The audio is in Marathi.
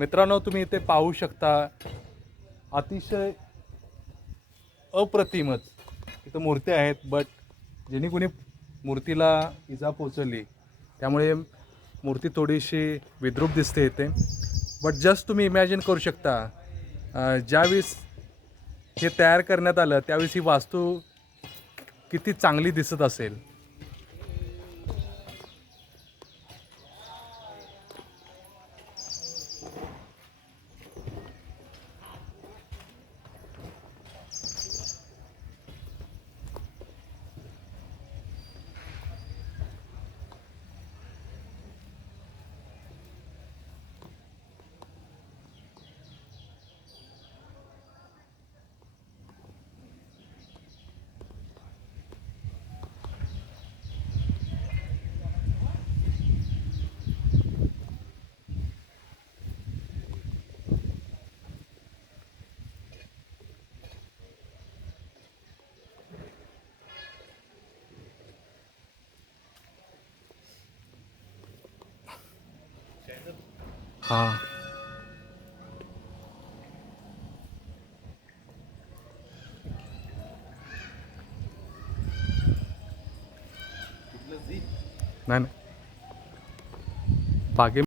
मित्रांनो तुम्ही इथे पाहू शकता अतिशय अप्रतिमच इथं मूर्त्या आहेत बट ज्यांनी कोणी मूर्तीला इजा पोचवली त्यामुळे मूर्ती थोडीशी विद्रूप दिसते इथे. बट जस्ट तुम्ही इमॅजिन करू शकता ज्यावेळेस हे तयार करण्यात आलं त्यावेळेस ही वास्तू किती चांगली दिसत असेल. हां. नाही नाही. बागे